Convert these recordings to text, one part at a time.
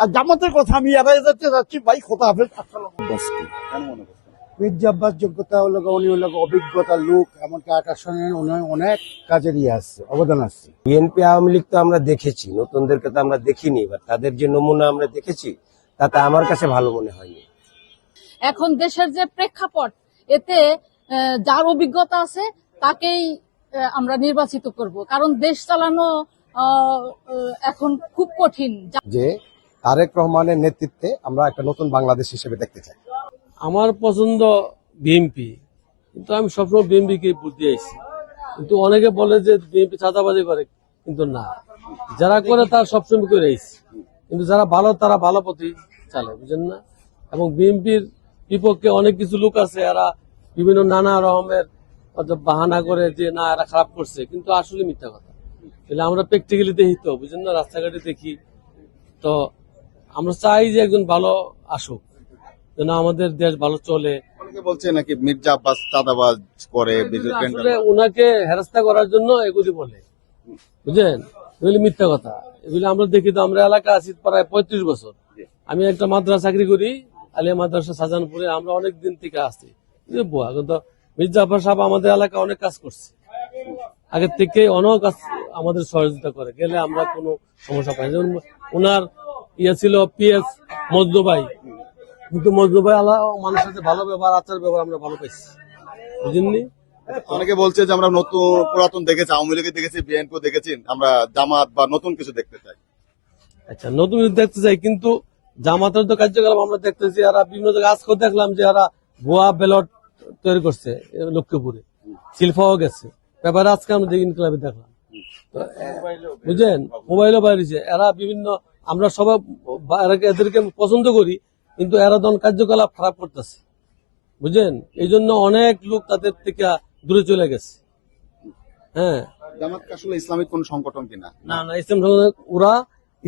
আর জামাতের কথা আমি এড়াই যেতে যাচ্ছি। ভাই খোদা হাফেজ, আসসালাম। মির্জা আব্বাস যোগ্যতা হলো, উনি হলো অভিজ্ঞতার লোক, এমনকি আকাশনের অনেক কাজের আছে, অবদান আছে। বিএনপি আওয়ামী লীগ তো আমরা দেখেছি, নতুনদেরকে তো আমরা দেখিনি। এবার তাদের যে নমুনা আমরা দেখেছি তাতে আমার কাছে ভালো মনে হয়নি। এখন দেশের যে প্রেক্ষাপট, এতে যার অভিজ্ঞতা আছে তাকেই আমরা নির্বাচিত করব, কারণ দেশ চালানো এখন খুব কঠিন। যে তারেক রহমানের নেতৃত্বে আমরা একটা নতুন বাংলাদেশ হিসেবে দেখতে চাই। আমার পছন্দ বিএনপি, কিন্তু আমি সবসময় বিএনপিকে ভোট দিয়ে আসছি। কিন্তু অনেকে বলে যে বিএনপি চাঁদাবাজি করে, কিন্তু না, যারা করে তারা সবসময় করে আসছি। কিন্তু যারা ভালো তারা ভালো পথে চালে, বুঝেন না? এবং বিএনপির বিপক্ষে অনেক কিছু লোক আছে, এরা বিভিন্ন নানা রকমের বাহানা করে যে না এরা খারাপ করছে, কিন্তু আসলে মিথ্যা কথা। তাহলে আমরা প্র্যাকটিক্যালি দেখি তো, বুঝেন না, রাস্তাঘাটে দেখি তো। আমরা চাই যে একজন ভালো আসুক, যেন আমাদের দেশ ভালো চলে। অনেকে বলছে নাকি মির্জা আব্বাস চাঁদাবাজ করে, আসলে ওনাকে হেরাস্তা করার জন্য এগুলি বলে, বুঝলেন? এগুলি মিথ্যা কথা। এগুলি আমরা দেখি তো, আমরা এলাকা আছি প্রায় 35 বছর। আমি একটা মাদ্রাসা চাকরি করি, আলিয়া মাদ্রাসা শাহজাহানপুরে। আমরা অনেক দিন থেকে আসছি। বুয়া কিন্তু মির্জা আব্বাস সাহেব আমাদের এলাকা অনেক কাজ করছে, আগের থেকে অনেক কাজ আমাদের সহযোগিতা করে গেলে আমরা কোনো সমস্যা পাই। যেমন ওনার ছিল পিএস মজনু ভাই, কিন্তু মজনু ভাই মানুষের সাথে ভালো ব্যবহার, আচার ব্যবহার আমরা ভালো পাইছি, বুঝেননি? অনেকে বলছে যে আমরা নতুন পুরাতন দেখেছি, আওয়ামী লীগে দেখেছি, বিএনপি দেখেছি, আমরা জামাত বা নতুন কিছু দেখতে চাই। আচ্ছা, নতুন কিছু দেখতে চাই, কিন্তু জামাতের তো কার্যক্রম আমরা দেখতেছি। এরা বিভিন্ন জায়গায় আজকে দেখলাম যে এরা ভুয়া ব্যালট তৈরি করছে লক্ষ্মীপুরে, শিল্পাও গেছে ব্যাপারে। আজকে আমরা ক্লাবে দেখলাম, বুঝলেন, মোবাইলও বাইরেছে। এরা বিভিন্ন, আমরা সবাই এদেরকে পছন্দ করি, কিন্তু এরা তখন কার্যকলাপ খারাপ করতেছে, বুঝলেন? এই জন্য অনেক লোক তাদের থেকে দূরে চলে গেছে। হ্যাঁ, জামাত আসলে ইসলামিক কোন সংগঠন কিনা? না না, ইসলাম সংগঠন, ওরা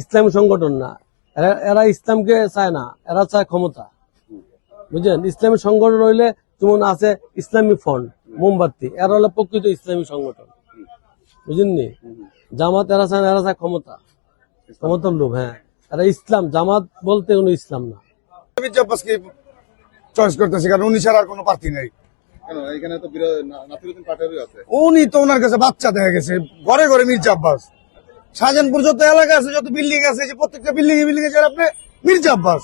ইসলামী সংগঠন না। এরা ইসলামকে চায় না, এরা চায় ক্ষমতা, বুঝলেন? ইসলামী সংগঠন হইলে যেমন আছে ইসলামী ফ্রন্ট, মোমবাতি, এরা হলো প্রকৃত ইসলামী সংগঠন, বুঝলেননি? জামাত এরা চায় না, এরা চায় ক্ষমতা, ক্ষমতার লোভ। হ্যাঁ, এরা ইসলাম, জামাত বলতে কোনো ইসলাম না। মির্জা আব্বাসকে চয়েস করতেছি, কারণ উনি ছাড়া আর কোনো প্রার্থী নেই। এখানে তো নাসিরউদ্দিন পাটোয়ারি আছে। উনি তো ওনার কাছে বাচ্চা দেখা গেছে, ঘরে ঘরে মির্জা আব্বাস। শাহজাহানপুর যত এলাকা আছে, যত বিল্ডিং আছে, যে প্রত্যেকটা বিল্ডিং এ আপনি মির্জা আব্বাস,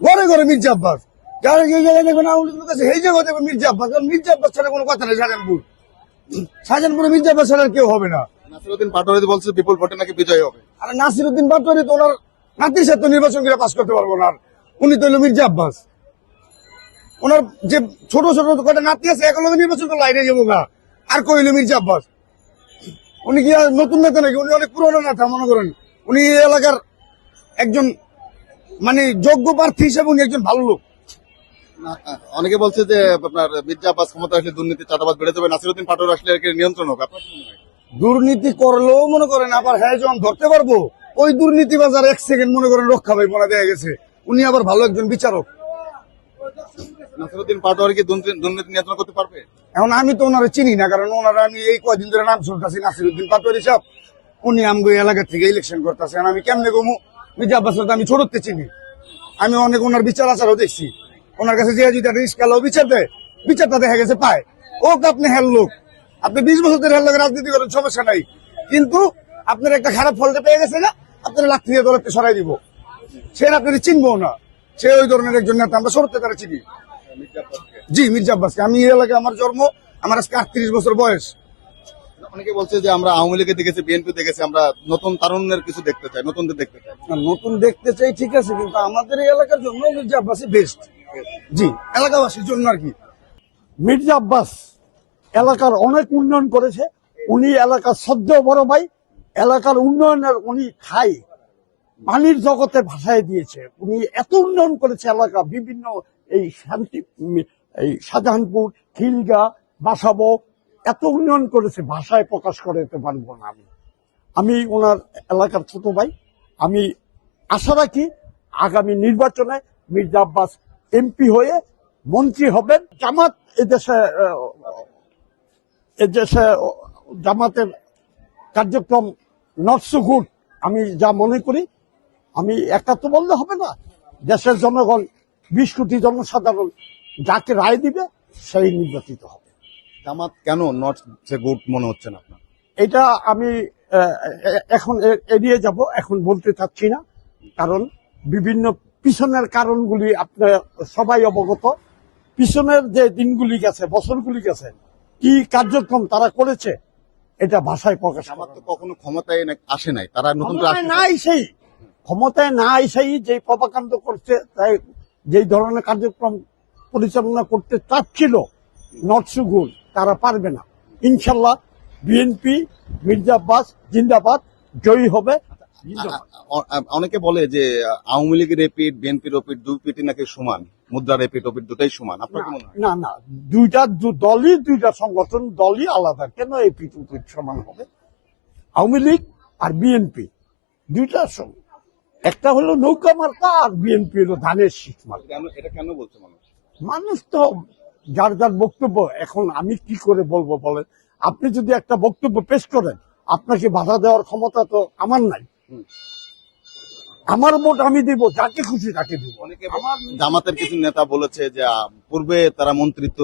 ঘরে ঘরে মির্জা আব্বাস। যারা যে জায়গায় দেখবেন আওয়ামী লীগের কাছে, সেই জায়গায় দেখবেন মির্জা আব্বাস। কারণ মির্জা আব্বাস ছাড়া কোনো কথা নেই শাহজাহানপুরে মির্জা আব্বাস ছাড়া কেউ হবে না। নাসিরউদ্দিন পাটোয়ারি বলছে বিপুল ভোটে নাকি বিজয় হবে। আর নাসিরউদ্দিন পাটোয়ারি তো ওনার নাতির সাথে নির্বাচন করে পাস করতে পারবো না। উনি তো হলো মির্জা আব্বাস। ওনার যে ছোট ছোট কটা নাতি আছে, এখন নির্বাচন করে লাইনে যাবো না। আর কইল মির্জা আব্বাস, উনি কি আর নতুন নেতা নাকি? উনি অনেক পুরোনো নেতা, মনে করেন। উনি এই এলাকার একজন মানে যোগ্য প্রার্থী হিসেবে উনি একজন ভালো লোক। অনেকে বলছে যে আপনার মির্জা আব্বাস ক্ষমতা আসলে দুর্নীতি চাঁদাবাজ বেড়ে যাবে, নাসিরউদ্দিন পাটোয়ারি আসলে এর নিয়ন্ত্রণ হবে। আপনার কি মনে হয়? দুর্নীতি করলেও মনে করেন আবার হ্যাঁ যখন ধরতে পারবো, ওই দুর্নীতি বাজার 1 সেকেন্ড মনে করেন রক্ষা পাই বলা দেয়া গেছে। উনি আবার ভালো একজন বিচারক। নাসিরউদ্দিন পাটোয়ারি কি দুর্নীতি নিয়ন্ত্রণ করতে পারবে? এখন আমি তো ওনারা চিনি না, কারণ ওনারা আমি এই কয়দিন ধরে নাম শুনতেছি নাসিরউদ্দিন পাটোয়ারি সাহেব। উনি আমগো এলাকা থেকে ইলেকশন করতেছেন, আমি কেমনে গমু? মির্জা আব্বাস আমি ছোটতে চিনি, আমি অনেক ওনার বিচার আচারও দেখছি। ওনার কাছে যে যদি একটা রিস্কালাও বিচার দেয়, বিচারটা দেখা গেছে পায়। ও আপনি হেল লোক, আপনি 20 বছর ধরে হেল লোক রাজনীতি করেন, সমস্যা নাই, কিন্তু আপনার একটা খারাপ ফলটা পেয়ে গেছে না, আপনার লাঠি দিয়ে দলতে সরাই দিব। সে আপনার চিনবো না, সে ওই ধরনের একজন নেতা। আমরা ছোটতে তারা চিনি। জি, মির্জা আব্বাসকে। আমি এই এলাকায় আমার জন্ম, আমার আজকে 38 বছর বয়স। অনেকে বলছে যে আমরা আওয়ামী লীগে দেখেছি, বিএনপি দেখেছি, আমরা নতুন তারুণ্যের কিছু দেখতে চাই, নতুনদের দেখতে চাই। নতুন দেখতে চাই, ঠিক আছে, কিন্তু আমাদের এই এলাকার জন্য মির্জা আব্বাসই বেস্ট। জি, এলাকাবাসীর জন্য আর কি। মির্জা আব্বাস এলাকার অনেক উন্নয়ন করেছে। উনি এলাকার সদ্য বড় ভাই, এলাকার উন্নয়নের উনি ঠাই পানির জগতের ভাষায় দিয়েছে। উনি এত উন্নয়ন করেছে এলাকা, বিভিন্ন এই শাহজাহানপুর, খিলগা, বাসাবো, এত উন্নয়ন করেছে, ভাষায় প্রকাশ করতে পারবো না। আমি ওনার এলাকার ছোট ভাই। আমি আশা রাখি আগামী নির্বাচনে মির্জা আব্বাস এমপি হয়ে মন্ত্রী হবেন। জামাত এদেশে জামাতের কার্যক্রম নট সো গুড, আমি যা মনে করি। আমি একটা তো বললে হবে না, দেশের জনগণ 20 কোটি জনসাধারণ যাকে রায় দিবে সেই নির্বাচিত হবে। জামাত কেন নট সে গুড মনে হচ্ছে না আপনার? এটা আমি এখন এড়িয়ে যাব, এখন বলতে চাচ্ছি না, কারণ বিভিন্ন পিছনের কারণগুলি আপনার সবাই অবগত। পিছনের যে দিনগুলি গেছে, বছরগুলি গেছে, কি কার্যক্রম তারা করেছে এটা ভাষায় প্রকাশ জামাত করা তো কখনো ক্ষমতায় আসে নাই, তারা নতুন করে ক্ষমতায় আসছে। নাই সেই ক্ষমতায় না এসেই যে প্রপাকাণ্ড করছে, তাই যেই ধরনের কার্যক্রম পরিচালনা করতে চাচ্ছিল নট সো গুড, তারা পারবে না। ইনশাল্লাহ বিএনপি মির্জা আব্বাস জিন্দাবাদ, জয়ী হবে। অনেকে বলে যে আওয়ামী লীগের রেপিড, বিএনপি রেপিড, দুই পিটি নাকি সমান, মুদ্রা রেপিড ওপিড দুটাই সমান। আপনার কি মনে হয়? না না, দুইটা দলই, দুইটা সংগঠন দলই আলাদা। কেন এই পিঠ সমান হবে? আওয়ামী লীগ আর বিএনপি দুইটা সমান। একটা হলো নৌকা মার্কা আর বিএনপি হলো ধানের শীষ মার্কা। এটা কেন বলছে মানুষ? মানুষ তো যার যার বক্তব্য, এখন আমি কি করে বলবো বলেন? আপনি যদি একটা বক্তব্য পেশ করেন, আপনাকে বাধা দেওয়ার ক্ষমতা তো আমার নাই। আমার ভোট আমি দিব, যাকে খুশি তাকে দিব। অনেকে জামাতের কিছু নেতা বলেছে যে পূর্বে তারা মন্ত্রিত্ব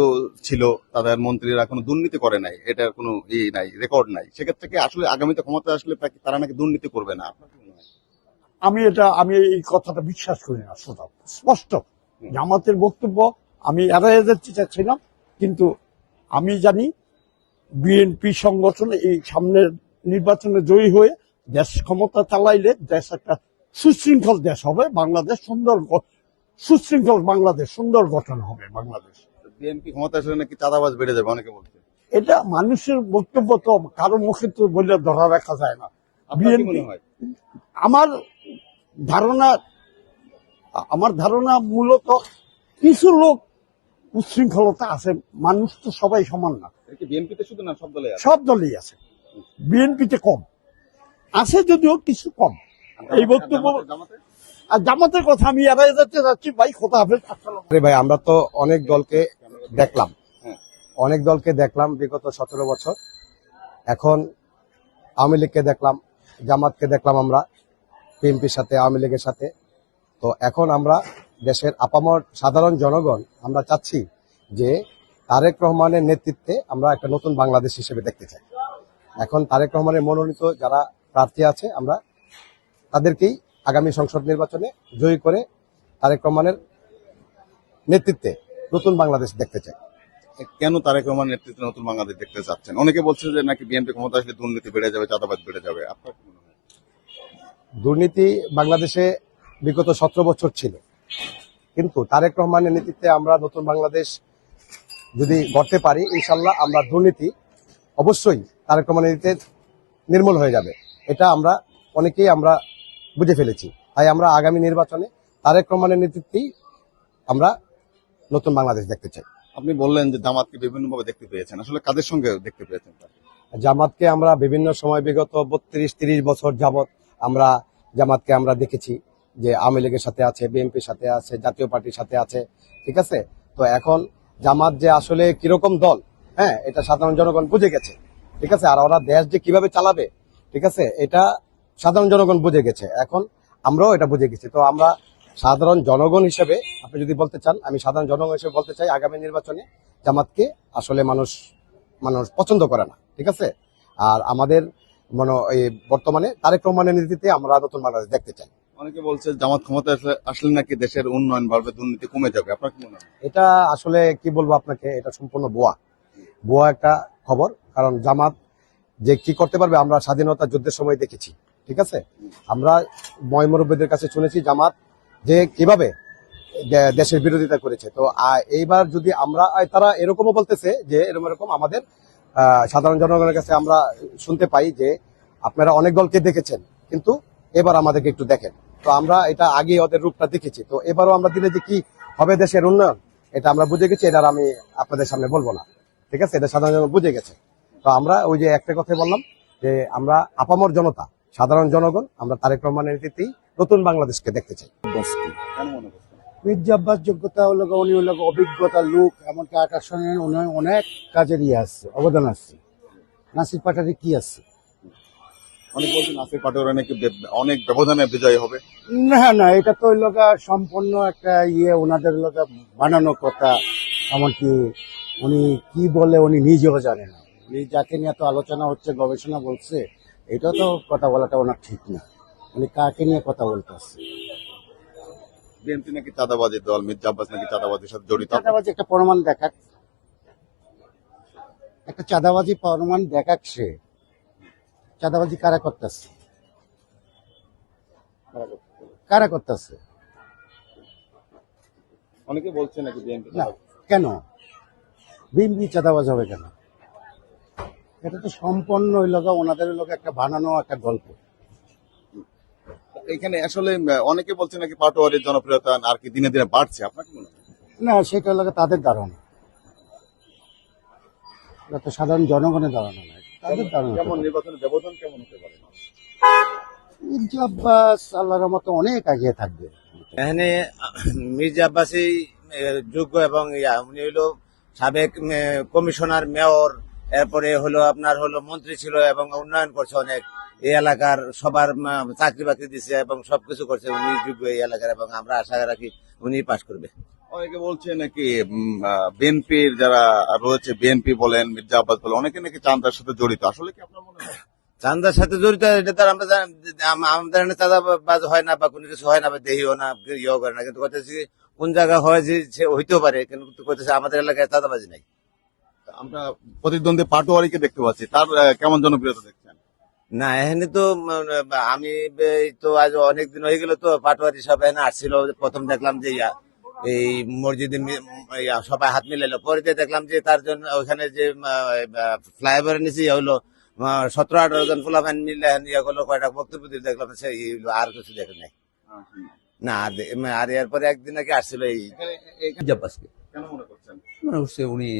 ছিল, তাদের মন্ত্রীরা কোনো দুর্নীতি করে নাই, এটার কোনো নাই, রেকর্ড নাই। সেক্ষেত্রে কি আসলে আগামীতে ক্ষমতা আসলে তারা নাকি দুর্নীতি করবে না? আপনার কি মনে হয়? আমি এই কথাটা বিশ্বাস করি না। সোজা স্পষ্ট জামাতের বক্তব্য আমি এড়িয়ে যেতে চাচ্ছিলাম, কিন্তু আমি জানি বিএনপি সংগঠন এই সামনের নির্বাচনে জয়ী হয়ে দেশ ক্ষমতা চালাইলে দেশ একটা সুশৃঙ্খল দেশ হবে, বাংলাদেশ সুশৃঙ্খল বাংলাদেশ, সুন্দর গঠন হবে বাংলাদেশ। বিএনপি ক্ষমতা আসলে নাকি চাঁদাবাজ বেড়ে যাবে অনেকে বলছে। এটা মানুষের বক্তব্য, তো কারো মুখে তো বলে ধরা রাখা যায় না। আপনার কি মনে হয়? আমার ধারণা মূলত কিছু লোক উচ্ছৃঙ্খলতা আছে, মানুষ তো সবাই সমান না। বিএনপিতে শুধু না, সব দলে আছে। সব দলই আছে, বিএনপিতে কম আছে, যদিও কিছু কম। এই বক্তব্য আর জামাতের কথা আমি এড়িয়ে যেতে যাচ্ছি। ভাই খোদা হাফেজ। আরে ভাই, আমরা তো অনেক দলকে দেখলাম বিগত 17 বছর। এখন আওয়ামী লীগকে দেখলাম, জামাতকে দেখলাম, আমরা বিএনপির সাথে, আওয়ামী লীগের সাথে। তো এখন আমরা দেশের আপামর সাধারণ জনগণ আমরা চাচ্ছি যে তারেক রহমানের নেতৃত্বে আমরা একটা নতুন বাংলাদেশ হিসেবে দেখতে চাই। এখন তারেক রহমানের মনোনীত যারা প্রার্থী আছে, আমরা তাদেরকেই আগামী সংসদ নির্বাচনে জয়ী করে তারেক রহমানের নেতৃত্বে নতুন বাংলাদেশ দেখতে চাই। কেন তারেক রহমান নেতৃত্বে নতুন বাংলাদেশ দেখতে চাচ্ছেন? অনেকে বলছে যে নাকি বিএনপি ক্ষমতা আসলে দুর্নীতি বেড়ে যাবে, চাঁদাবাজ বেড়ে যাবে। আপনার কি মনে হয়? দুর্নীতি বাংলাদেশে বিগত 17 বছর ছিল, কিন্তু তারেক রহমানের নেতৃত্বে আমরা নতুন বাংলাদেশ যদি গড়তে পারি, ইনশাল্লাহ আমরা দুর্নীতি অবশ্যই তারেক রহমানের নেতৃত্বে নির্মূল হয়ে যাবে। এটা আমরা অনেকেই আমরা বুঝে ফেলেছি। তাই আমরা আগামী নির্বাচনে তারেক রহমানের নেতৃত্বেই আমরা নতুন বাংলাদেশ দেখতে চাই। আপনি বললেন যে জামাতকে বিভিন্নভাবে দেখতে পেয়েছেন, আসলে কাদের সঙ্গে দেখতে পেয়েছেন? জামাতকে আমরা বিভিন্ন সময় বিগত 32-30 বছর যাবত আমরা জামাতকে আমরা দেখেছি যে আওয়ামী লীগের সাথে আছে, বিএনপির সাথে আছে, জাতীয় পার্টির সাথে আছে, ঠিক আছে। তো এখন জামাত যে আসলে কিরকম দল, হ্যাঁ, এটা সাধারণ জনগণ বুঝে গেছে, ঠিক আছে। আর ওরা দেশ যে কিভাবে চালাবে, ঠিক আছে, এটা সাধারণ জনগণ বুঝে গেছে। এখন আমরাও এটা বুঝে গেছি। তো আমরা সাধারণ জনগণ হিসেবে, আপনি যদি বলতে চান, আমি সাধারণ জনগণ হিসেবে বলতে চাই, আগামী নির্বাচনে জামাতকে আসলে মানুষ পছন্দ করে না, ঠিক আছে। আর আমাদের বর্তমানে তারেক রহমানের নেতৃত্বে আমরা নতুন বাংলাদেশ দেখতে চাই। অনেকে বলছে জামাত ক্ষমতা আসলে নাকি দেশের উন্নয়ন বাড়বে, দুর্নীতি কমে যাবে। আপনার কি মনে হয়? এটা আসলে কি বলবো আপনাকে, এটা সম্পূর্ণ ভুয়া একটা খবর। কারণ জামাত যে কি করতে পারবে আমরা স্বাধীনতা যুদ্ধের সময় দেখেছি, ঠিক আছে। আমরা মুরব্বীদের কাছে শুনেছি জামাত যে কিভাবে দেশের বিরোধিতা করেছে। তো এইবার যদি আমরা, তারা এরকমও বলতেছে যে এরকম আমাদের সাধারণ জনগণের কাছে আমরা শুনতে পাই যে আপনারা অনেক দলকে দেখেছেন, কিন্তু এবার আমাদেরকে একটু দেখেন। তো আমরা এটা আগে ওদের রূপটা দেখেছি, তো এবারও আমরা দিলে যে কি হবে দেশের উন্নয়ন, এটা আমরা বুঝে গেছি। এটা আমি আপনাদের সামনে বলবো না, ঠিক আছে, এটা সাধারণ জনগণ বুঝে গেছে। তো আমরা ওই যে একটা কথা বললাম যে আমরা আপামর জনতা, সাধারণ জনগণ, আমরা তারেক রহমানের নেতৃত্বেই নতুন বাংলাদেশকে দেখতে চাই। কেন মনে করছেন? মির্জা আব্বাস যোগ্যতা হলো, উনি হলো অভিজ্ঞতা লোক, এমনকি আকাশনের অনেক কাজের আসছে, অবদান আসছে। নাসির পাটারি কি আছে? অনেক বলছেন নাসির পাটোয়ারি নাকি অনেক ব্যবধানে বিজয় হবে। না না, এটা তো ওই লোকা সম্পূর্ণ একটা ওনাদের লোকা বানানো কথা। এমনকি উনি কি বলে উনি নিজেও জানে না। উনি যাকে নিয়ে তো আলোচনা হচ্ছে, গবেষণা বলছে, এটা তো কথা বলাটা ওনার ঠিক না। উনি কাকে নিয়ে কথা বলতেছে? বিএনপি নাকি চাঁদাবাজির দল, মির্জা আব্বাস নাকি চাঁদাবাজির সাথে জড়িত। চাঁদাবাজি একটা প্রমাণ দেখাক, একটা চাঁদাবাজি প্রমাণ দেখাক সে। চাঁদাবাজি কারা করতেছে? কারা করতেছে? অনেকে বলছে নাকি বিএনপি। না, কেন বিএনপি চাঁদাবাজ হবে কেন? এটা তো সম্পূর্ণ ওই লোক ওনাদের লোক একটা বানানো একটা গল্প। এখানে আসলে অনেকে বলছে নাকি পাটোয়ারির জনপ্রিয়তা আর কি দিনে দিনে বাড়ছে, আপনার কি মনে হয়? না, সেটা লোক তাদের ধারণা, এটা তো সাধারণ জনগণের ধারণা নয়, তাদের ধারণা। কেমন নির্বাচনের ব্যবধান কেমন হতে পারে? মির্জা আব্বাস আল্লাহর মতো অনেক এগিয়ে থাকবে। এখানে মির্জা আব্বাসী যোগ্য এবং উনি হলো সাবেক কমিশনার, মেয়র, এরপরে হলো আপনার হলো মন্ত্রী ছিল এবং উন্নয়ন করছে অনেক। এই এলাকার সবার চাকরি বাকরি দিচ্ছে এবং সবকিছু করছে। উনি যোগ্য এই এলাকার এবং আমরা আশা রাখি উনি পাশ করবে। অনেকে বলছে নাকি বিএনপির যারা রয়েছে, বিএনপি বলেন, মির্জা আব্বাস বলেন, অনেকে নাকি চাঁদার সাথে জড়িত। আসলে কি আপনার মনে হয়? চাঁদার সাথে জড়িত এটা তো আমরা আমাদের এখানে চাঁদাবাজ হয় না বা কোনো কিছু হয় না বা দেহিও না, ইয়েও করে না, কিন্তু করতেছি কোন জায়গা হয় যে সে হইতেও পারে, কিন্তু করতেছে আমাদের এলাকায় চাঁদাবাজি নাই। আমরা প্রতিদ্বন্দ্বী পাটোয়ারিকে দেখতে পাচ্ছি, তার কেমন জনপ্রিয়তা দেখছেন? না এখানে তো আমি তো আজ অনেকদিন হয়ে গেল তো পাটোয়ারি সব এখানে আসছিল। প্রথম দেখলাম যে এই মসজিদে সবাই হাত মিলাইলো, পরে দেখলাম যে তার জন্য ওখানে যে ফ্লাইওভারের নিচে হলো 17-18 জন ফুলাফান মিলে ইয়ে করলো, কয়টা বক্তব্য দিয়ে দেখলাম সেই আর কিছু দেখে নাই। না আর এরপরে একদিন নাকি আসছিল এই জাব্বাসকে কেন মনে করছেন? মনে করছে উনি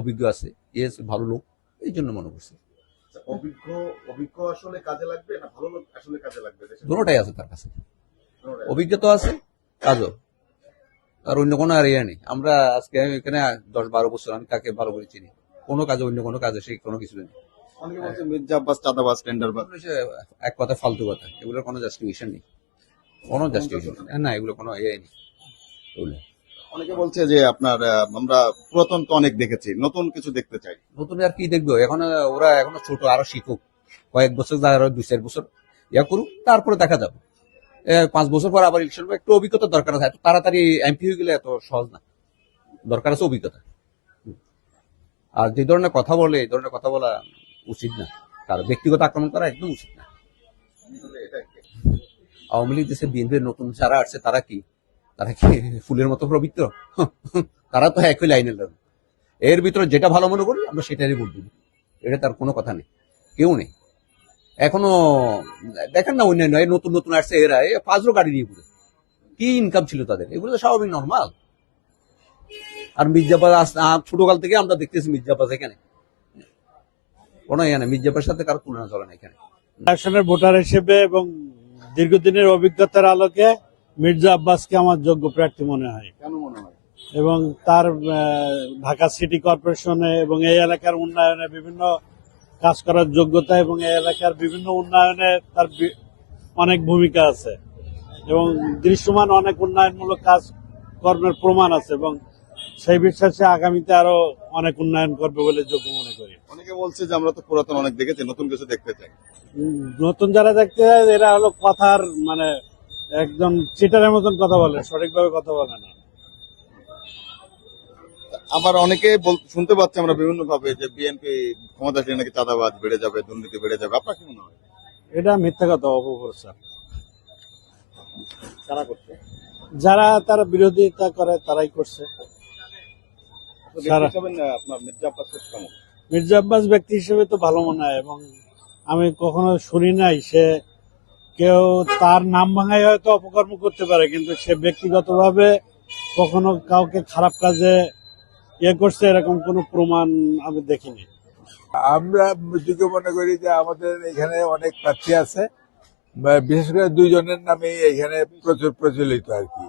অভিজ্ঞ আছে, ইয়েস ভালো লোক, এই জন্য মনে করছে। অভিজ্ঞ অভিজ্ঞ আসলে কাজে লাগবে না ভালো লোক আসলে কাজে লাগবে? দুটোটাই আছে তার কাছে, অভিজ্ঞতা আছে, কাজও। আর অন্য কোনো আর ইয়ে নেই। আমরা আজকে এখানে 10-12 বছর আমি তাকে ভালো করে চিনি, কোনো কাজে অন্য কোনো কাজে সেই কোনো কিছু নেই। অনেকে বলছে মির্জা আব্বাস চাঁদাবাজ, টেন্ডারবাজ। এক কথা ফালতু কথা, এগুলোর কোনো জাস্টিফিকেশন নেই, কোনো জাস্টিফিকেশন না, এগুলো কোনো ইয়ে নেই এগুলো। অনেকে বলছে যে আপনার আমরা পুরাতন তো অনেক দেখেছি, নতুন কিছু দেখতে চাই। নতুন আর কি দেখবো, এখন ওরা এখনো ছোট, আরো শিখুক, কয়েক বছর আরো 2-4 বছর ইয়া করুক, তারপরে দেখা যাবে। 5 বছর পর আবার ইলেকশন, একটু অভিজ্ঞতা দরকার আছে। এত তাড়াতাড়ি এমপি হয়ে গেলে এত সহজ না, দরকার আছে অভিজ্ঞতা। আর যে ধরনের কথা বলে, এই ধরনের কথা বলা উচিত না, তার ব্যক্তিগত আক্রমণ করা একদম উচিত না। আওয়ামী লীগ দেশে বিএনপির নতুন যারা আসছে তারা কি ফুলের মতো পবিত্র? তারা তো একই লাইনের লোক। এর ভিতরে যেটা ভালো মনে করি আমরা সেটারই ভোট দিব, এটা তার কোনো কথা নেই, কেউ নেই। এখনো দেখেন না অন্যান্য নতুন নতুন আসছে এরা 5 গাড়ি নিয়ে ঘুরে, কি ইনকাম ছিল তাদের, এগুলো তো স্বাভাবিক নর্মাল। আর মির্জাবাজ ছোটকাল থেকে আমরা দেখতেছি মির্জাবাজ এখানে কোনো ইয়ে না, মির্জাবাজের সাথে কারো তুলনা চলে না এখানে। আসনের ভোটার হিসেবে এবং দীর্ঘদিনের অভিজ্ঞতার আলোকে মির্জা আব্বাসকে আমার যোগ্য প্রার্থী মনে হয়। কেন মনে হয়? এবং তার ঢাকা সিটি কর্পোরেশনে এবং এই এলাকার উন্নয়নে বিভিন্ন কাজ করার যোগ্যতা এবং এই এলাকার বিভিন্ন উন্নয়নে তার অনেক ভূমিকা আছে এবং দৃশ্যমান অনেক উন্নয়নমূলক কাজ কর্মের প্রমাণ আছে এবং সেই বিশ্বাসে আগামীতে আরো অনেক উন্নয়ন করবে বলে যোগ্য মনে করি। অনেকে বলছে যে আমরা তো পুরাতন অনেক দেখেছি, নতুন কিছু দেখতে চাই। নতুন যারা দেখতে যায় এরা হলো কথার মানে একদম চিটারের মতন কথা বলে, সঠিকভাবে কথা বলে না। আবার অনেকে শুনতে পাচ্ছি আমরা বিভিন্ন ভাবে যে বিএনপি ক্ষমতা আসলে নাকি চাঁদাবাজ বেড়ে যাবে, দুর্নীতি বেড়ে যাবে। আপনার কি মনে হয়? এটা মিথ্যা কথা, অপপ্রচার। কারা করছে? যারা তারা বিরোধিতা করে তারাই করছে। আপনার মির্জা আব্বাস কেমন? মির্জা আব্বাস ব্যক্তি হিসেবে তো ভালো মনে হয় এবং আমি কখনো শুনি নাই সে কেউ তার নাম ভাঙাই হয়তো অপকর্ম করতে পারে, কিন্তু সে ব্যক্তিগতভাবে কখনো কাউকে খারাপ কাজে ইয়ে করছে এরকম কোনো প্রমাণ আমি দেখিনি। আমরা যদিও মনে করি যে আমাদের এখানে অনেক প্রার্থী আছে, বিশেষ করে 2 জনের নামে এখানে প্রচুর প্রচলিত আর কি,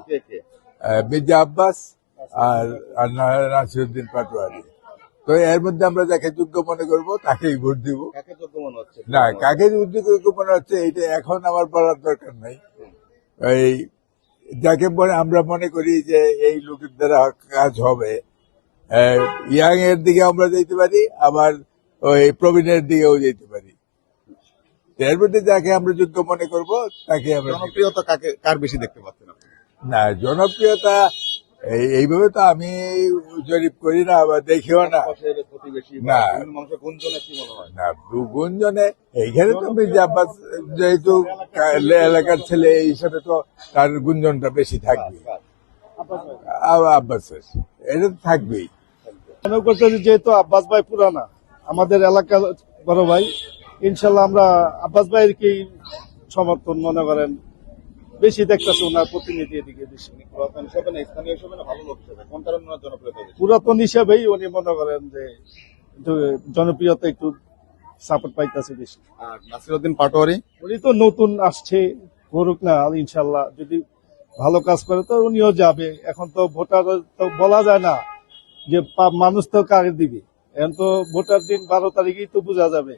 মির্জা আব্বাস আর নাসিরউদ্দিন পাটোয়ারি। তো এর মধ্যে আমরা যাকে যোগ্য মনে করব তাকেই ভোট দিব। কাকে যোগ্য মনে হচ্ছে? না, কাকে যোগ্য মনে হচ্ছে এটা এখন আমার বলার দরকার নাই। এই যাকে আমরা মনে করি যে এই লোকের দ্বারা কাজ হবে, ইয়াং এর দিকে আমরা যেতে পারি, আবার ওই প্রবীণের দিকেও যেতে পারি। এর মধ্যে যাকে আমরা যোগ্য মনে করব তাকে আমরা দিব। জনপ্রিয়তা কার বেশি দেখতে পাচ্ছেন আপনি? না, জনপ্রিয়তা এইভাবে তো আমি জরিপ করি না, আবার দেখিও না। আশপাশের প্রতিবেশী বা না। বিভিন্ন মানুষের গুঞ্জনে কি মনে হয়? না, গুঞ্জনে এইখানে তো মির্জা আব্বাস যেহেতু এলাকার ছেলে এই হিসাবে তো তার গুঞ্জনটা বেশি থাকবে। আব্বাস এটা তো থাকবেই। মনে করতেছি যেহেতু আব্বাস ভাই পুরানা আমাদের এলাকার বড় ভাই, ইনশাল্লাহ আমরা আব্বাস ভাইয়ের কি সমর্থন মনে করেন বেশি দেখতেছি, ওনার প্রতিনিধি এদিকে বেশি। পুরাতন হিসেবে না স্থানীয় হিসেবে না ভালো লোক হিসেবে কোন কারণে ওনার জনপ্রিয়তা বেশি? পুরাতন হিসেবেই উনি মনে করেন যে একটু জনপ্রিয়তা একটু সাপোর্ট পাইতেছে বেশি। আর নাসিরউদ্দিন পাটোয়ারি উনি তো নতুন আসছে, করুক না, ইনশাল্লাহ যদি ভালো কাজ করে তো উনিও যাবে। এখন তো ভোটার তো বলা যায় না যে মানুষ তো কাকে দিবে, এখন তো ভোটার দিন 12 তারিখেই তো বোঝা যাবে।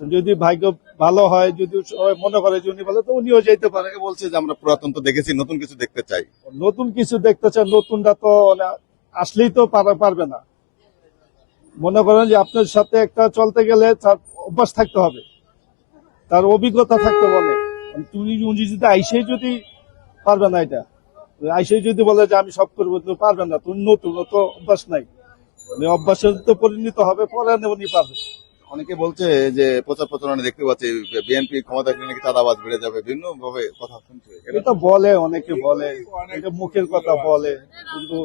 যদি ভাগ্য ভালো হয়, যদি সবাই মনে করে যে উনি ভালো, তো উনিও যেতে পারে। অনেকে বলছে যে আমরা পুরাতন তো দেখেছি, নতুন কিছু দেখতে চাই। নতুন কিছু দেখতে চান, নতুনটা তো আসলেই তো পারবে না। মনে করেন যে আপনার সাথে একটা চলতে গেলে তার অভ্যাস থাকতে হবে, তার অভিজ্ঞতা থাকতে বলে। উনি যদি আইসেই যদি পারবে না, এটা আইসেই যদি বলে যে আমি সব করবো, তো পারবে না। তুমি নতুন তো অভ্যাস নাই, উনি অভ্যাসে তো পরিণত হবে, পরে উনি পারবে। অনেকে বলছে যে প্রচার প্রচারণা দেখতে পাচ্ছি বিএনপি ক্ষমতা গেলে নাকি চাঁদাবাজ বেড়ে যাবে, বিভিন্ন ভাবে কথা শুনছে। এটা বলে, অনেকে বলে, এটা মুখের কথা বলে, কিন্তু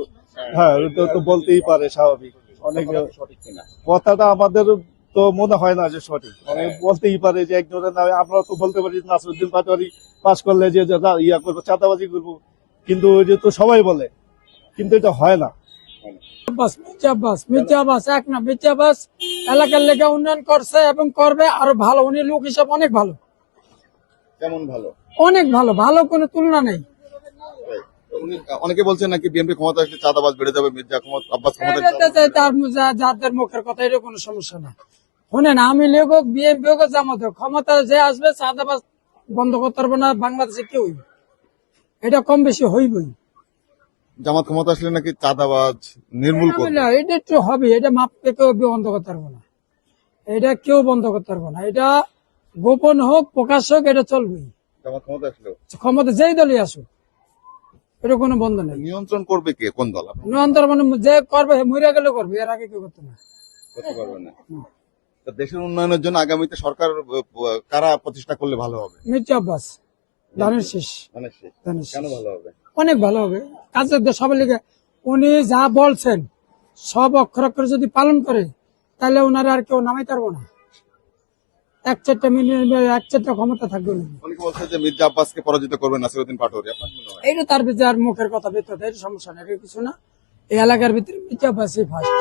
হ্যাঁ এটা তো বলতেই পারে, স্বাভাবিক। অনেকে সঠিক কিনা? কথাটা আমাদের তো মনে হয় না যে সঠিক, অনেকে বলতেই পারে যে একজনের নামে। আমরা তো বলতে পারি নাসিরউদ্দিন পাটোয়ারি পাস করলে যে ইয়া করবো, চাঁদাবাজি করবো, কিন্তু ওই যে তো সবাই বলে, কিন্তু এটা হয় না। মির্জা আব্বাস এক না, মির্জা আব্বাস এলাকার লেগে উন্নয়ন করছে এবং করবে আরো ভালো। উনি লোক হিসাব অনেক ভালো, কেমন ভালো? অনেক ভালো, ভালো কোনো তুলনা নেই। অনেকে বলছে নাকি বিএনপি ক্ষমতা আসলে চাঁদাবাজ বেড়ে যাবে, মির্জা আব্বাস ক্ষমতা তার যাদের মুখের কথা, এটা কোনো সমস্যা না। শোনেন, আমি লেগ হোক, বিএনপি হোক, জামাত হোক, ক্ষমতা যে আসবে চাঁদাবাজ বন্ধ করতে পারবো না বাংলাদেশে কেউ। এটা কম বেশি হইবই। জামাত ক্ষমতা আসলে নাকি চাঁদাবাজ নির্মূল করবে। এটা একটু হবে, এটা মাপকে কেউ বন্ধ করতে পারবো না, এটা কেউ বন্ধ করতে পারবো না। এটা গোপন হোক প্রকাশ হোক, এটা চলবেই। জামাত ক্ষমতা আসলেও ক্ষমতা যেই দলই আসুক, এটা কোনো বন্ধ নেই। নিয়ন্ত্রণ করবে কে, কোন দল? আপনি নিয়ন্ত্রণ মানে যে করবে মরে গেলে করবে, এর আগে কেউ করতে না। করতে পারবে না। তা দেশের উন্নয়নের জন্য আগামীতে সরকার কারা প্রতিষ্ঠা করলে ভালো হবে? মির্জা আব্বাস ধানের শেষ, মানে ধানের কেন শেষ। ভালো হবে? অনেক ভালো হবে, কাজের সবার লিগে উনি যা বলছেন সব অক্ষর অক্ষর যদি পালন করে, তাহলে ওনারা আর কেউ নামাইতে পারবো না। এক চারটা ক্ষমতা থাকবে উনি। অনেকে বলছে যে মির্জা আব্বাসকে পরাজিত করবে নাসিরউদ্দিন পাটোয়ারি, আপনার কি মনে হয়? এইটা তার ভিতরে আর মুখের কথা ভিতরে, এটা সমস্যা নেই, এটা কিছু না। এই এলাকার ভিতরে মির্জা আব্বাসই ফার্স্ট,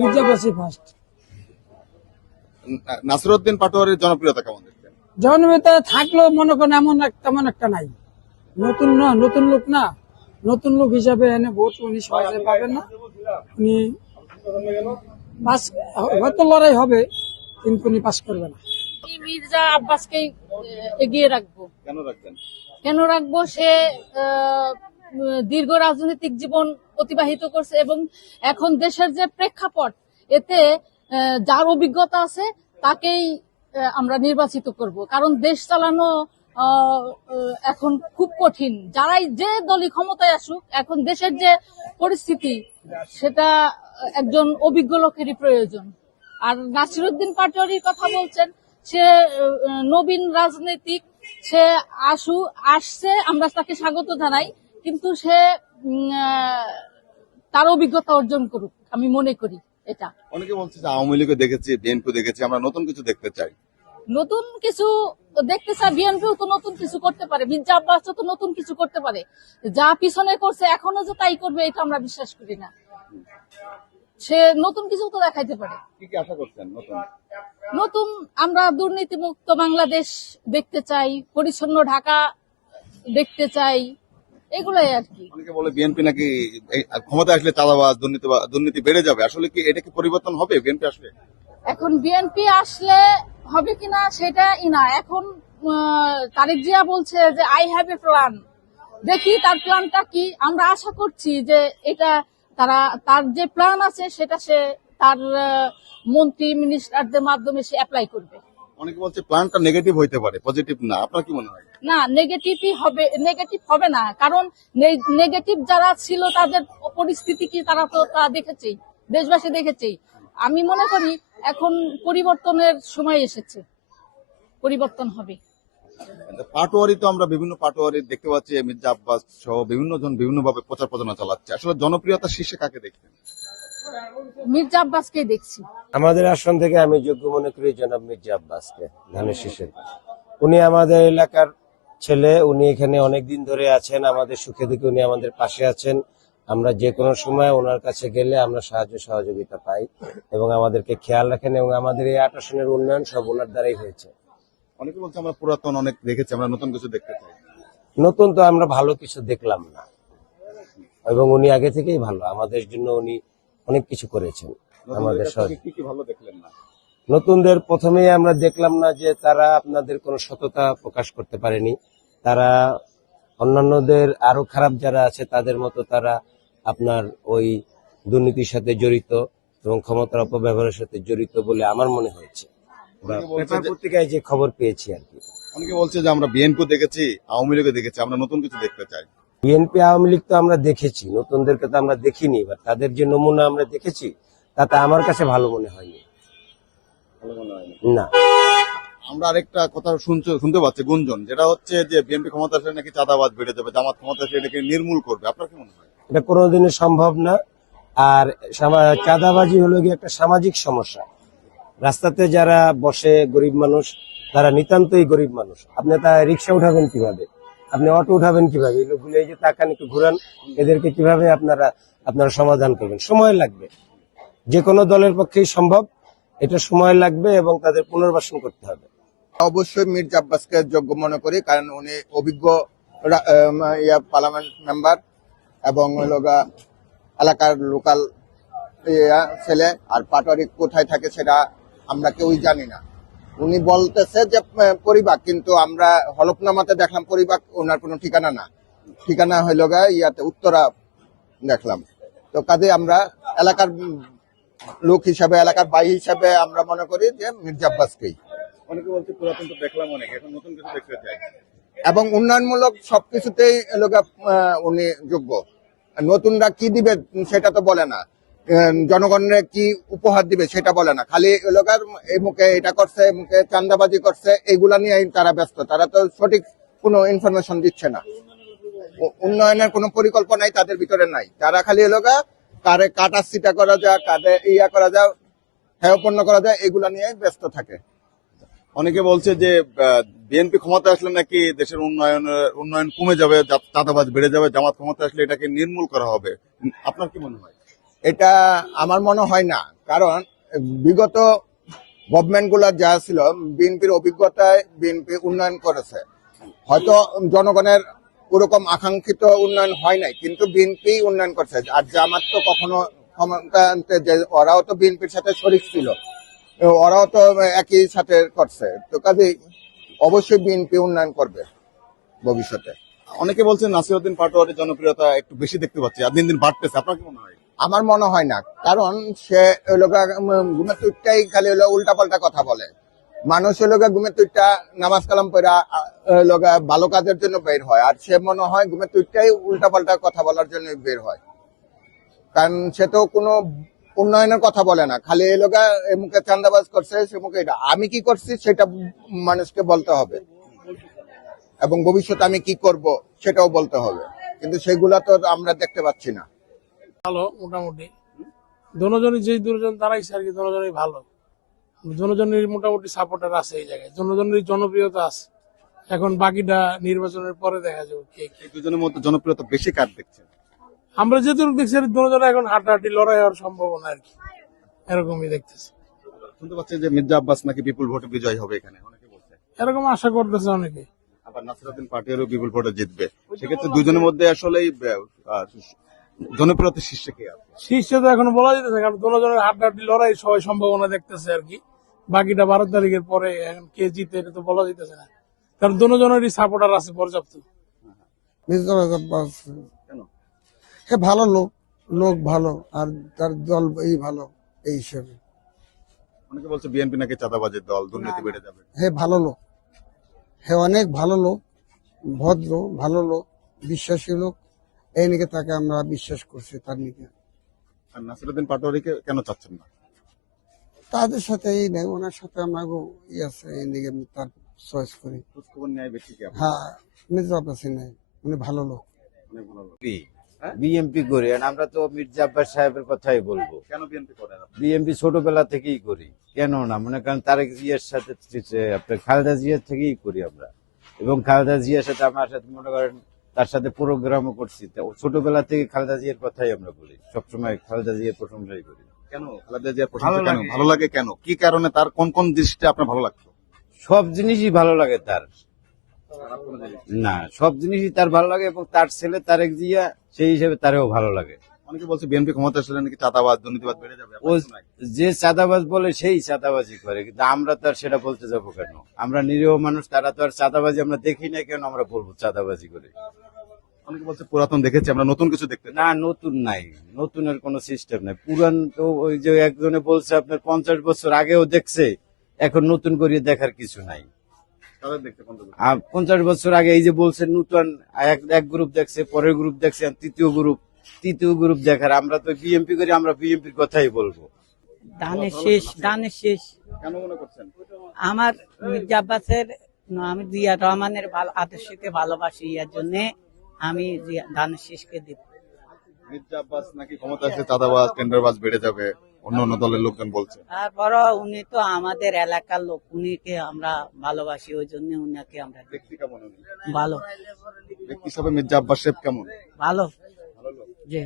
মির্জা আব্বাসই ফার্স্ট। নাসিরউদ্দিন পাটোয়ারির জনপ্রিয়তা কেমন দেখছেন? জনপ্রিয়তা থাকলেও মনে করেন তেমন একটা নাই। নতুন না, নতুন লোক না, নতুন লোক হিসাবে এনে ভোট উনি সহজে পাবেন না। উনি পাস, হয়তো লড়াই হবে, কিন্তু উনি পাস করবে না। মির্জা আব্বাসকেই এগিয়ে রাখবো। কেন রাখবেন? কেন রাখবো? সে দীর্ঘ রাজনৈতিক জীবন অতিবাহিত করছে এবং এখন দেশের যে প্রেক্ষাপট, এতে যার অভিজ্ঞতা আছে তাকেই আমরা নির্বাচিত করব। কারণ দেশ চালানো এখন খুব কঠিন। যারাই যে দলই ক্ষমতায় আসুক, এখন দেশের যে পরিস্থিতি, সেটা একজন অভিজ্ঞ লোকেরই প্রয়োজন। আর নাসিরউদ্দিন পাটোয়ারির কথা বলছেন, সে নবীন রাজনৈতিক, সে আসছে, আমরা তাকে স্বাগত জানাই, কিন্তু সে তার অভিজ্ঞতা অর্জন করুক, আমি মনে করি এটা। অনেকে বলছে যে আওয়ামী লীগও দেখেছি, বিএনপি দেখেছি, আমরা নতুন কিছু দেখতে চাই। নতুন কিছু দেখতে চাই, বিএনপিও তো নতুন কিছু করতে পারে, মির্জা আব্বাসও তো নতুন কিছু করতে পারে। যা পিছনে করছে এখনো যে তাই করবে, এটা আমরা বিশ্বাস করি না। সে নতুন কিছু তো দেখাইতে পারে। কি কি আশা করছেন নতুন? নতুন আমরা দুর্নীতিমুক্ত বাংলাদেশ দেখতে চাই, পরিচ্ছন্ন ঢাকা দেখতে চাই, এগুলাই আর কি। অনেকে বলে বিএনপি নাকি এই ক্ষমতা আসলে চাঁদাবাজ দুর্নীতি বেড়ে যাবে, আসলে কি এটা কি পরিবর্তন হবে বিএনপি আসলে? এখন বিএনপি আসলে হবে কিনা সেটা না, এখন তারেক জিয়া বলছে যে আই হ্যাভ এ প্ল্যান, দেখি তার প্ল্যানটা কি। আমরা আশা করছি যে এটা তার যে প্ল্যান আছে সেটা সে তার মন্ত্রী মিনিস্টারদের মাধ্যমে সে অ্যাপ্লাই করবে। অনেকে বলছে প্ল্যানটা নেগেটিভ হইতে পারে, পজিটিভ না, আপনার কি মনে হয়? না, নেগেটিভ হবে না, কারণ নেগেটিভ যারা ছিল তাদের পরিস্থিতি কি তারা তো তা দেখেছেই, দেশবাসী দেখেছেই। আমি মনে করি এখন পরিবর্তনের সময় এসেছে, পরিবর্তন হবে। পাটোয়ারি তো আমরা বিভিন্ন পাটোয়ারি দেখতে পাচ্ছি, মির্জা আব্বাস সহ বিভিন্ন জন বিভিন্ন ভাবে প্রচার প্রচারণা চালাচ্ছে, আসলে জনপ্রিয়তা শীর্ষে কাকে দেখছেন? মির্জা আব্বাসকেই দেখছি। আমাদের আসন থেকে আমি যোগ্য মনে করি জনাব মির্জা আব্বাসকে, ধানের শীষের। উনি আমাদের এলাকার ছেলে, উনি এখানে অনেকদিন ধরে আছেন, আমাদের সুখে দুঃখে উনি আমাদের পাশে আছেন। আমরা যে কোনো সময় ওনার কাছে গেলে আমরা সাহায্য সহযোগিতা পাই এবং আমাদেরকে খেয়াল রাখেন, এবং আমাদের এই ৮ আসনের উন্নয়ন সব ওনার দ্বারাই হয়েছে। অনেকে বলছে আমরা পুরাতন অনেক দেখেছি, আমরা নতুন কিছু দেখতে চাই। নতুন তো আমরা ভালো কিছু দেখলাম না, এবং উনি আগে থেকেই ভালো, আমাদের জন্য উনি অনেক কিছু করেছেন আমাদের সহজ। কি কি ভালো দেখলেন না? নতুনদের প্রথমেই আমরা দেখলাম না যে তারা আপনাদের কোনো সততা প্রকাশ করতে পারেনি, তারা অন্যান্যদের আরো খারাপ যারা আছে তাদের মতো তারা আপনার ওই দুর্নীতির সাথে জড়িত এবং ক্ষমতার অপব্যবহারের সাথে জড়িত বলে আমার মনে হয়েছে, বা পেপার পত্রিকায় যে খবর পেয়েছি আর কি। অনেকে বলছে যে আমরা বিএনপি দেখেছি, আওয়ামী লীগও দেখেছি, আমরা নতুন কিছু দেখতে চাই। বিএনপি আওয়ামী লীগ তো আমরা দেখেছি, নতুনদেরকে তো আমরা দেখিনি, এবার তাদের যে নমুনা আমরা দেখেছি তাতে আমার কাছে ভালো মনে হয়নি। না, আমরা আরেকটা কথা শুনতে পাচ্ছি গুঞ্জন, যেটা হচ্ছে যে বিএনপি ক্ষমতা আসলে নাকি চাঁদাবাজ বেড়ে যাবে, জামাত ক্ষমতা আসলে এটাকে নির্মূল করবে, আপনার কি মনে হয়? এটা কোনোদিনই সম্ভব না। আর চাঁদাবাজি হলো গিয়ে একটা সামাজিক সমস্যা। রাস্তাতে যারা বসে গরিব মানুষ, তারা নিতান্তই গরিব মানুষ, আপনি তা রিক্সা উঠাবেন কিভাবে, আপনি অটো উঠাবেন কিভাবে, এই লোকগুলো এই যে তাকান একটু ঘুরান, এদেরকে কিভাবে আপনারা সমাধান করবেন? সময় লাগবে, যে কোনো দলের পক্ষেই সম্ভব, এটা সময় লাগবে এবং তাদের পুনর্বাসন করতে হবে। অবশ্যই মির্জা আব্বাসকে যোগ্য মনে করি, কারণ উনি অভিজ্ঞ পার্লামেন্ট মেম্বার এবং এলাকার লোকাল ছেলে। আর পাটোয়ারি কোথায় থাকে সেটা আমরা কেউই জানি না। উনি বলতেছে যে পরিবার, কিন্তু আমরা হলফনামাতে দেখলাম পরিবার ওনার কোনো ঠিকানা না, ঠিকানা হইল ইয়াতে উত্তরা দেখলাম। তো কাজে আমরা এলাকার লোক হিসাবে, এলাকার ভাই হিসাবে আমরা মনে করি যে মির্জা আব্বাসকেই। অনেকে বলছে পুরাতন তো দেখলাম অনেক, এখন নতুন কিছু দেখতে চাই, এবং উন্নয়নমূলক সবকিছুতেই উনি যোগ্য। নতুনরা কি দিবে সেটা তো বলে না, জনগণের কি উপহার দিবে সেটা বলে না, খালি এলাকার এই মুখে এটা করছে, এই মুখে চাঁদাবাজি করছে, এইগুলা নিয়ে তারা ব্যস্ত। তারা তো সঠিক কোনো ইনফরমেশন দিচ্ছে না, উন্নয়নের কোনো পরিকল্পনাই তাদের ভিতরে নাই। তারা খালি এলাকা কারে কাটা সিটা করা যায়, কারে ইয়া করা যায়, হেয়পন্ন করা যায়, এগুলা নিয়ে ব্যস্ত থাকে। অনেকে বলছে যে বিএনপি ক্ষমতা আসলে নাকি দেশের উন্নয়ন কমে যাবে, চাঁদাবাজ বেড়ে যাবে, জামাত ক্ষমতা আসলে এটাকে নির্মূল করা হবে, আপনার কি মনে হয়? এটা আমার মনে হয় না, কারণ বিগত গভর্নমেন্ট গুলা যা ছিল, বিএনপির অভিজ্ঞতায় বিএনপি উন্নয়ন করেছে। হয়তো জনগণের ওরকম আকাঙ্ক্ষিত উন্নয়ন হয় নাই, কিন্তু বিএনপি উন্নয়ন করছে। আর জামাত তো কখনো ক্ষমতা আনতে, ওরাও তো বিএনপির সাথে শরিক ছিল, ওরাও তো একই সাথে করছে। তো কাজেই অবশ্যই বিএনপি উন্নয়ন করবে ভবিষ্যতে। অনেকে বলছেন নাসিরউদ্দিন পাটোয়ারির জনপ্রিয়তা একটু বেশি দেখতে পাচ্ছি, আর দিন দিন বাড়তেছে, আপনার কি মনে হয়? আমার মনে হয় না, কারণ সে ঘুমের তুইটাই খালি উল্টা পাল্টা কথা বলে। মানুষ ঘুমের তুইটা নামাজ কালাম পড়া ভালো কাজের জন্য বের হয়, আর সে মনে হয় ঘুমের তুইটাই উল্টা পাল্টা কথা বলার জন্য বের হয়। কারণ সে তো কোনো উন্নয়নের কথা বলে না, খালি এ মুখে চাঁদাবাজ করছে, সে মুখে এটা। আমি কি করছি সেটা মানুষকে বলতে হবে, এবং ভবিষ্যতে আমি কি করব সেটাও বলতে হবে, কিন্তু সেগুলা তো আমরা দেখতে পাচ্ছি না। ভালো, মোটামুটি জনজনই যেই দুজন দাঁড়াইছে আর কি, জনজনই ভালো, জনজনের মোটামুটি সাপোর্টার আছে এই জায়গায়, জনজনের জনপ্রিয়তা আছে। এখন বাকিটা নির্বাচনের পরে দেখা যাবে এই দুজনের মধ্যে জনপ্রিয়তা বেশি কার দেখছেন? আমরা যেহেতু দেখছি দুজন এখন হাঁটাহাঁটি লড়াই হওয়ার সম্ভাবনা আর কি, এরকমই দেখতেছি। শুনতে পাচ্ছি যে মির্জা আব্বাস নাকি বিপুল ভোটে বিজয় হবে এখানে, অনেকে বলছে। এরকম আশা করতেছে অনেকে। আবার নাসিরউদ্দিন পাটোয়ারিও বিপুল ভোটে জিতবে, সেক্ষেত্রে দুজনের মধ্যে আসলে জনপ্রিয়তা শীর্ষে কে আছে? শীর্ষে তো এখনো বলা যেতেছে, কারণ দুজনের হাড্ডাহাড্ডি লড়াই সবাই সম্ভাবনা দেখতেছে আর কি। বাকিটা 12 তারিখের পরে এখন কে জিতে এটা তো বলা যেতেছে না, কারণ দুজনেরই সাপোর্টার আছে পর্যাপ্ত। কেন? হে ভালো লোক, লোক ভালো, আর তার দল এই ভালো, এই হিসেবে অনেকে বলছে বিএনপি নাকি চাঁদাবাজের দল, দুর্নীতি বেড়ে যাবে। হে ভালো লোক, হে অনেক ভালো লোক, ভদ্র ভালো লোক, বিশ্বাসী লোক, এই নিকে তাকে আমরা বিশ্বাস করছি। তার নিকে আর নাসিরউদ্দিন পাটোয়ারিকে কেন চাচ্ছেন না? তাদের সাথে এই নেই, ওনার সাথে আমরা আছে, এই নিকে তার চয়েস করি। খোঁজখবর নেয় বেশি কি আপনার? হ্যাঁ, মির্জা আব্বাস নেই, উনি ভালো লোক। অনেক ভালো লোক। বিএমপি করি, আর আমরা তো মির্জা আব্বাস সাহেবের কথাই বলবো। কেন বিএনপি করেন আপনি? বিএমপি ছোটবেলা থেকেই করি, কেন না, মনে করেন তারেক জিয়ার সাথে আপনার খালেদা জিয়ার থেকেই করি আমরা, এবং খালেদা জিয়ার সাথে আমার সাথে মনে করেন তার সাথে প্রোগ্রামও করছি। তো ছোটবেলা থেকে খালেদা জিয়ার কথাই আমরা বলি, সবসময় খালেদা জিয়ার প্রশংসাই করি। কেন খালেদা জিয়ার প্রশংসা ভালো কেন লাগে। ভালো লাগে? কেন, কি কারণে, তার কোন কোন দৃষ্টিতে আপনার ভালো লাগতো? সব জিনিসই ভালো লাগে তার, খারাপ কোনো জিনিস? না সব জিনিসই তার ভালো লাগে, এবং তার ছেলে তারেক জিয়া সেই হিসেবে তারেও ভালো লাগে। অনেকে বলছে বিএনপি ক্ষমতা আসলে নাকি চাঁদাবাজ দুর্নীতিবাজ বেড়ে যাবে। ও যে চাঁদাবাজ বলে সেই চাঁদাবাজি করে, কিন্তু আমরা তো আর সেটা বলতে যাবো কেন? আমরা নিরীহ মানুষ, তারা তো আর চাঁদাবাজি আমরা দেখি না, কেন আমরা বলবো চাঁদাবাজি করে? অনেকে বলছে পুরাতন দেখেছি আমরা, নতুন কিছু দেখতে চাই। না, নতুন নাই, নতুনের কোনো সিস্টেম নাই। পুরান তো ওই যে একজনে বলছে আপনার 50 বছর আগেও দেখছে, এখন নতুন করে দেখার কিছু নাই। তাদের দেখতে কোনটা দেখতে? 50 বছর আগে এই যে বলছে নতুন এক গ্রুপ দেখছে, পরের গ্রুপ দেখছে, আর তৃতীয় গ্রুপ দেখার। আমরা তো বিএমপি করি, আমরা বিএমপির কথাই বলবো। দানের শেষ কেন মনে করছেন? আমার মির্জা আব্বাসের, আমি জিয়া রহমানের আদর্শকে ভালোবাসি, এর জন্য আমি দানের শেষকে দিব। মির্জা আব্বাস নাকি ক্ষমতা আসলে চাঁদাবাজ টেন্ডারবাজ বেড়ে যাবে, অন্য অন্য দলের লোকজন বলছে। তারপরও উনি তো আমাদের এলাকার লোক, উনিকে আমরা ভালোবাসি, ওই জন্য উনাকে আমরা দিই। ব্যক্তি কেমন উনি? ভালো ব্যক্তি হিসাবে মির্জা আব্বাস সাহেব কেমন? ভালো ভালো লোক। জি।